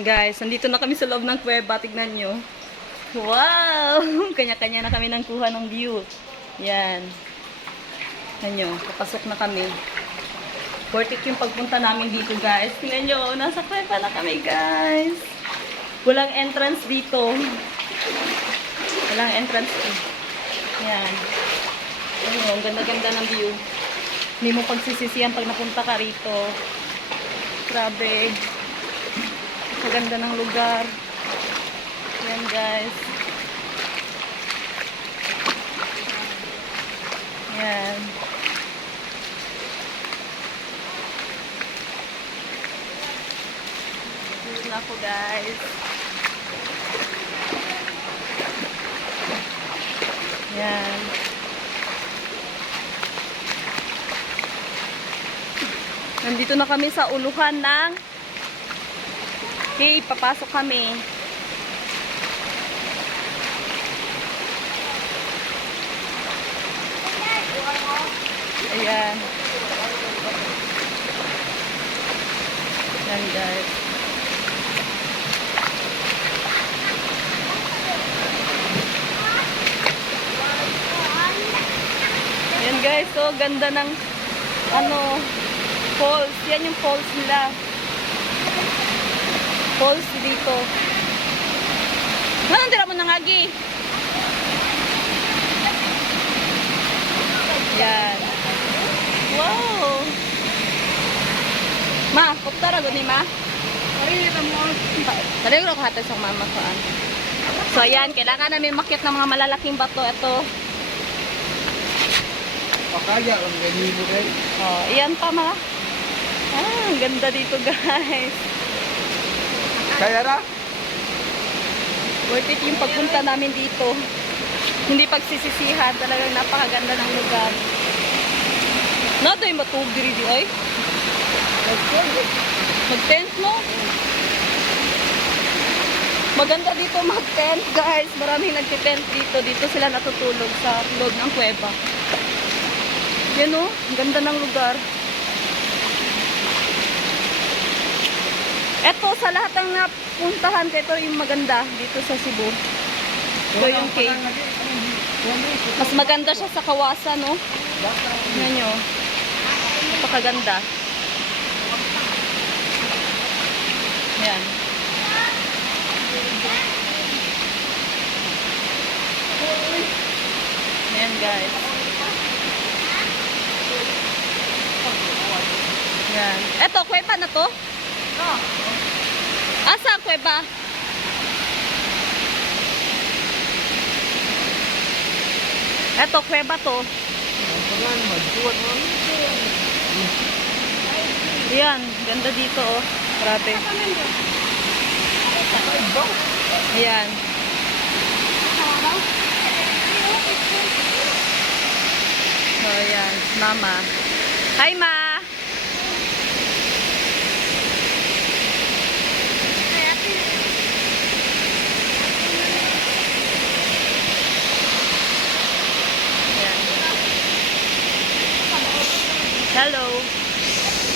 Guys, nandito na kami sa loob ng kuweba. Tignan nyo. Wow! Kanya-kanya na kami ng kuha ng view. Yan. Tignan nyo, papasok na kami. Worth it yung pagpunta namin dito, guys. Tignan nyo, nasa kuweba na kami, guys. Walang entrance dito. Walang entrance dito. Yan. Ayun, ang ganda-ganda ng view. Hindi mo pagsisisihan pag napunta ka rito. Grabe. Maganda ng lugar. Yan, guys. Yan. Dito na ako, guys. Yan. Nandito na kami sa uluhan ng cave. Papasok kami. Ayan. Ayan, guys. Ayan, guys. So, ganda ng falls. Yan yung falls nila. Falls dito. Tira mo nangagi. Yan. Wow. Ma, kuptara gud ni ma. Dali ko hatag sa mama ko. So ayan, kailangan namin makyat ng mga malalaking bato. Ito. Pakaya ang ganyan mo rin. Oh, iyan pa ma. Ang ganda dito, guys. Kaya na? Worth it yung pagpunta namin dito. Hindi pagsisisihan. Talagang napakaganda ng lugar. Naday matug diri di ay. Mag-tent no? Maganda dito mag-tent, guys. Maraming nagti-tent dito. Dito sila natutulog sa loob ng kuweba. Yan o. Ang ganda ng lugar. Eto, sa lahat ng napuntahan, ito yung maganda dito sa Cebu. Ito yung cave. Mas maganda siya sa Kawasan, no? Tignan nyo. Napakaganda. Yan. Ayan, guys. Yan. Eto, kuweba na to? Asa ang kuweba? Eto, kuweba to. Yan, ganda dito oh. Grabe. Ayan. So, ayan. Mama. Hi, ma.